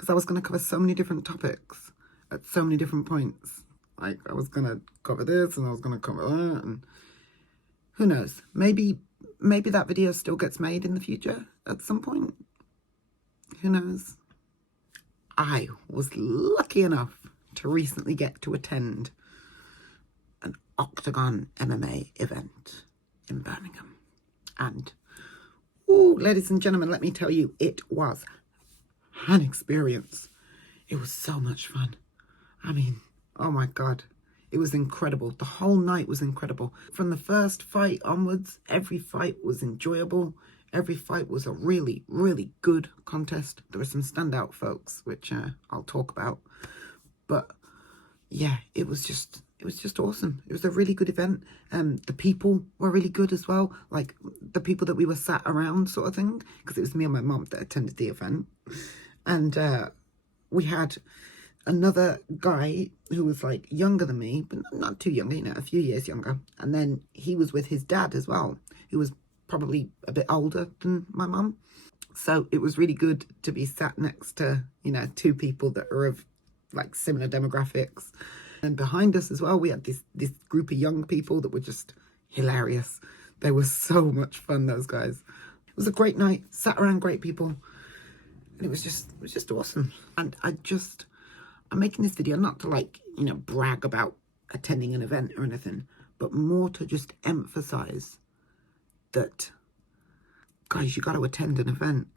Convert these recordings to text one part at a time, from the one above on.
because I was going to cover so many different topics at so many different points. Like, I was going to cover this and I was going to cover that, and who knows? Maybe that video still gets made in the future at some point. Who knows? I was lucky enough to recently get to attend an OKTAGON MMA event in Birmingham. And, ladies and gentlemen, let me tell you, it was an experience. It was so much fun. I mean, oh my God, it was incredible. The whole night was incredible. From the first fight onwards, every fight was enjoyable. Every fight was a really, really good contest. There were some standout folks, which I'll talk about. But yeah, it was just awesome. It was a really good event. The people were really good as well. Like the people that we were sat around, sort of thing, because it was me and my mum that attended the event. And we had another guy who was like younger than me, but not too young, you know, a few years younger. And then he was with his dad as well, who was probably a bit older than my mum. So it was really good to be sat next to, you know, two people that are of like similar demographics. And behind us as well, we had this group of young people that were just hilarious. They were so much fun, those guys. It was a great night, sat around great people. And it was just awesome. And I'm making this video not to, like, you know, brag about attending an event or anything, but more to just emphasize that, guys, you got to attend an event.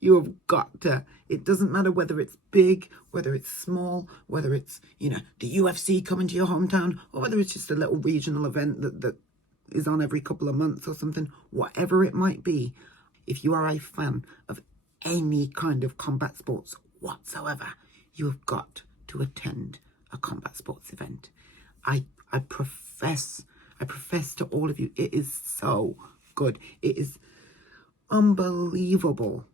You have got to. It doesn't matter whether it's big, whether it's small, whether it's, you know, the UFC coming to your hometown, or whether it's just a little regional event that is on every couple of months or something. Whatever it might be, if you are a fan of any kind of combat sports whatsoever, you have got to attend a combat sports event. I profess to all of you, it is so good. It is unbelievable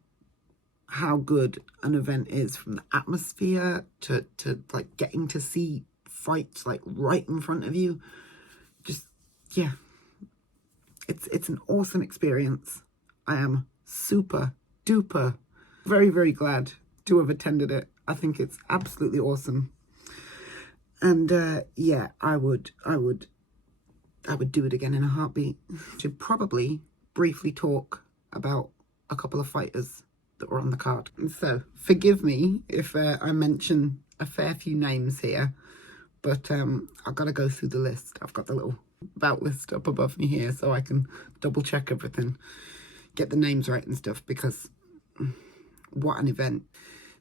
how good an event is, from the atmosphere to like getting to see fights like right in front of you. Just, yeah, it's an awesome experience. I am super duper very, very glad to have attended it. I think it's absolutely awesome. And yeah, I would do it again in a heartbeat. Should probably briefly talk about a couple of fighters that were on the card. So forgive me if I mention a fair few names here, but I've got to go through the list. I've got the little about list up above me here so I can double check everything, get the names right and stuff, because what an event.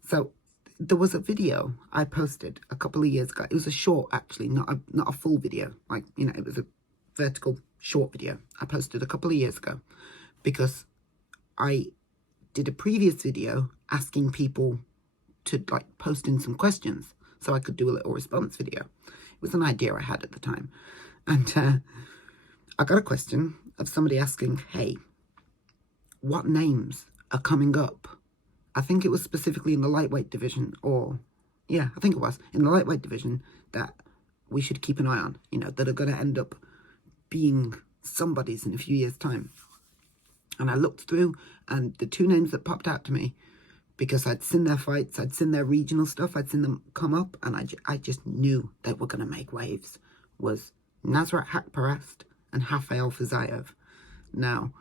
So there was a video I posted a couple of years ago. It was a short, actually, not a full video. Like, you know, it was a vertical short video I posted a couple of years ago, because I did a previous video asking people to, like, post in some questions so I could do a little response video. It was an idea I had at the time. And I got a question of somebody asking, hey, what names are coming up? I think it was specifically in the lightweight division, or, yeah, I think it was in the lightweight division, that we should keep an eye on, you know, that are going to end up being somebody's in a few years' time. And I looked through, and the two names that popped out to me, because I'd seen their fights, I'd seen their regional stuff, I'd seen them come up, and I just knew they were going to make waves, was Nasrat Haqparast and Rafael Fiziev. Now,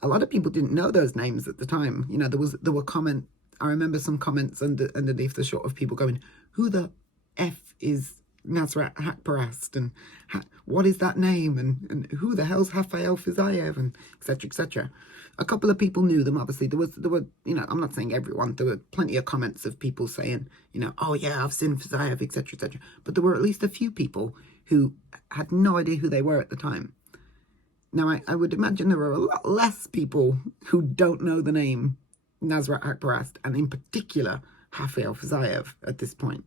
a lot of people didn't know those names at the time. You know, there were comments. I remember some comments underneath the shot of people going, who the F is Nasrat Haqparast, and what is that name, and who the hell's Rafael Fiziev, and etc, etc. A couple of people knew them, obviously. There were, you know, I'm not saying everyone, there were plenty of comments of people saying, you know, oh yeah, I've seen Fiziev, etc, etc. But there were at least a few people who had no idea who they were at the time. Now, I would imagine there are a lot less people who don't know the name Nasrat Haqparast, and in particular, Rafael Fiziev at this point.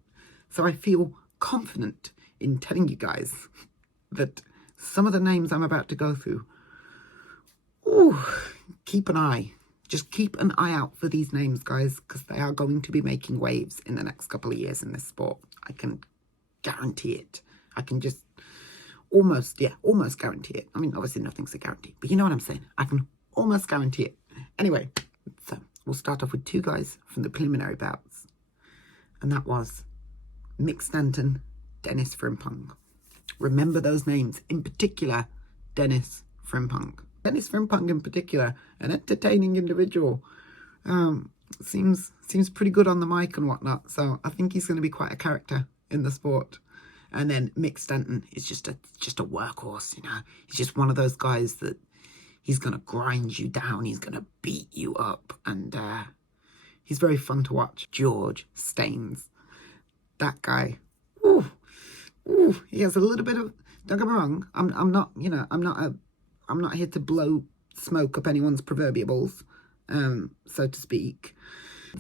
So I feel confident in telling you guys that some of the names I'm about to go through, keep an eye. Just keep an eye out for these names, guys, because they are going to be making waves in the next couple of years in this sport. I can guarantee it. I can just almost guarantee it. I mean, obviously nothing's a guarantee, but you know what I'm saying. I can almost guarantee it. Anyway, so we'll start off with two guys from the preliminary bouts. And that was Mick Stanton, Dennis Frimpong. Remember those names, in particular, Dennis Frimpong. Dennis Frimpong in particular, an entertaining individual. Seems pretty good on the mic and whatnot, so I think he's going to be quite a character in the sport. And then Mick Stanton is just a workhorse, you know. He's just one of those guys that he's going to grind you down, he's going to beat you up, and he's very fun to watch. George Staines, that guy. Ooh, he has a little bit of. Don't get me wrong. I'm not. You know. I'm not here to blow smoke up anyone's proverbials, so to speak.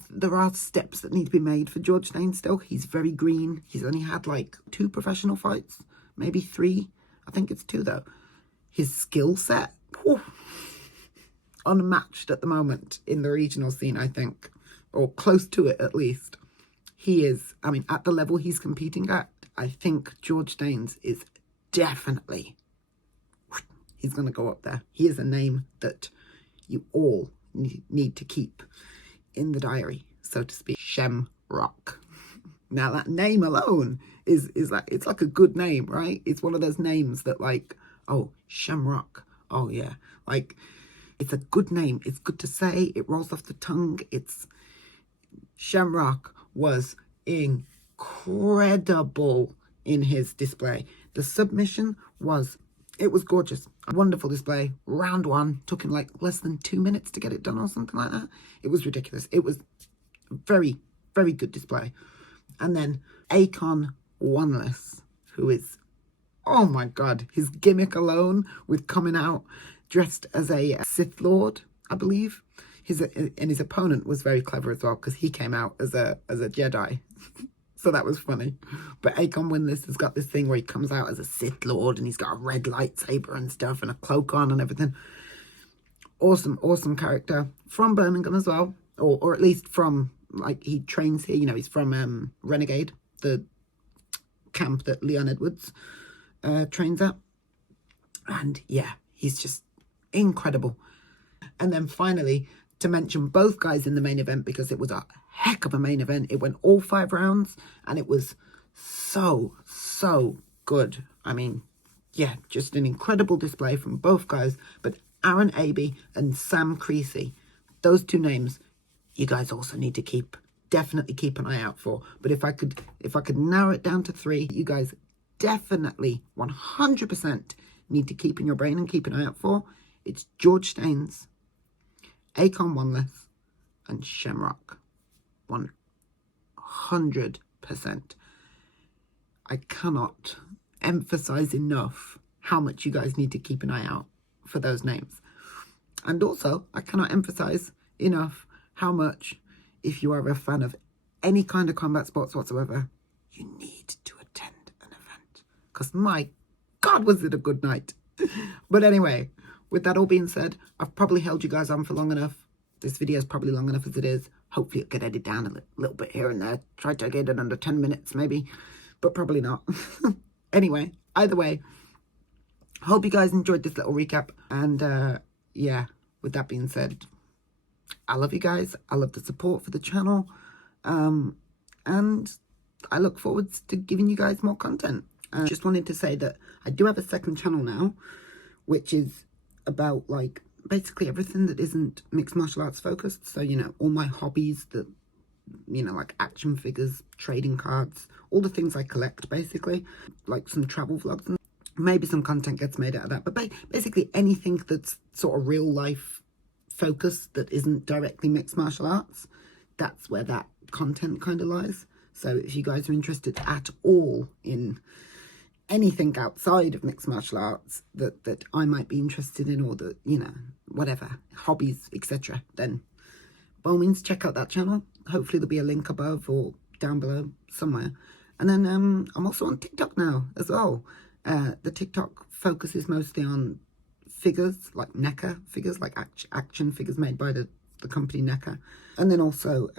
There are steps that need to be made for George Staines still. He's very green. He's only had like 2 professional fights, maybe 3. I think it's 2 though. His skill set, unmatched at the moment in the regional scene, I think, or close to it at least. He is, I mean, at the level he's competing at, I think George Staines is definitely, he's going to go up there. He is a name that you all need to keep in the diary, so to speak. Shamrock. Now that name alone is like, it's like a good name, right? It's one of those names that like, oh, Shamrock. Oh yeah. Like, it's a good name. It's good to say. It rolls off the tongue. Shamrock was incredible in his display. The submission was gorgeous. A wonderful display. Round 1 took him like less than 2 minutes to get it done or something like that. It was ridiculous. It was very, very good display. And then Akon Wanless, who is, oh my God, his gimmick alone with coming out dressed as a Sith Lord, I believe. His opponent was very clever as well, because he came out as a Jedi. So that was funny. But Akon Winless has got this thing where he comes out as a Sith Lord and he's got a red lightsaber and stuff and a cloak on and everything. Awesome, awesome character. From Birmingham as well. Or at least from, like, he trains here. You know, he's from Renegade, the camp that Leon Edwards trains at. And yeah, he's just incredible. And then finally, to mention both guys in the main event, because it was a heck of a main event. It went all 5 rounds and it was so good. I mean, yeah, just an incredible display from both guys. But Aaron Abbey and Sam Creasy, those 2 names, you guys also need to definitely keep an eye out for. But if I could narrow it down to 3, you guys definitely 100% need to keep in your brain and keep an eye out for. It's George Staines, Akon Wanless, and Shamrock. 100%. I cannot emphasize enough how much you guys need to keep an eye out for those names. And also, I cannot emphasize enough how much, if you are a fan of any kind of combat sports whatsoever, you need to attend an event. Because my God, was it a good night. But anyway, with that all being said, I've probably held you guys on for long enough. This video is probably long enough as it is. Hopefully it'll get edited down a little bit here and there. Try to get it under 10 minutes maybe, but probably not. Anyway, either way, hope you guys enjoyed this little recap. And yeah, with that being said, I love you guys. I love the support for the channel. And I look forward to giving you guys more content. Just wanted to say that I do have a second channel now, which is about like basically everything that isn't mixed martial arts focused. So, you know, all my hobbies that, you know, like action figures, trading cards, all the things I collect basically, like some travel vlogs, and maybe some content gets made out of that. But basically anything that's sort of real life focused that isn't directly mixed martial arts, that's where that content kind of lies. So if you guys are interested at all in anything outside of mixed martial arts that I might be interested in, or that, you know, whatever, hobbies, etc., then by all means check out that channel. Hopefully there'll be a link above or down below somewhere. And then I'm also on TikTok now as well. The TikTok focuses mostly on figures, like NECA figures, like action figures made by the company NECA. And then also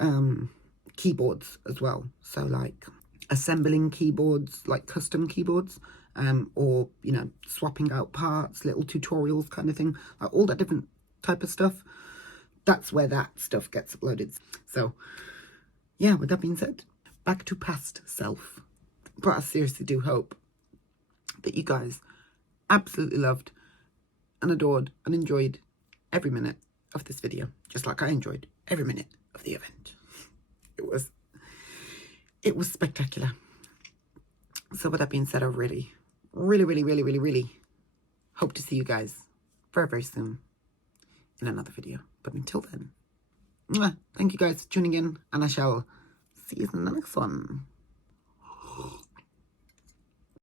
keyboards as well. So like assembling keyboards, like custom keyboards, or, you know, swapping out parts, little tutorials kind of thing, like all that different type of stuff. that's where that stuff gets uploaded. So yeah, with that being said, back to past self. But I seriously do hope that you guys absolutely loved and adored and enjoyed every minute of this video, just like I enjoyed every minute of the event. It was spectacular. So with that being said, I really hope to see you guys very, very soon in another video. But until then, thank you guys for tuning in, and I shall see you in the next one.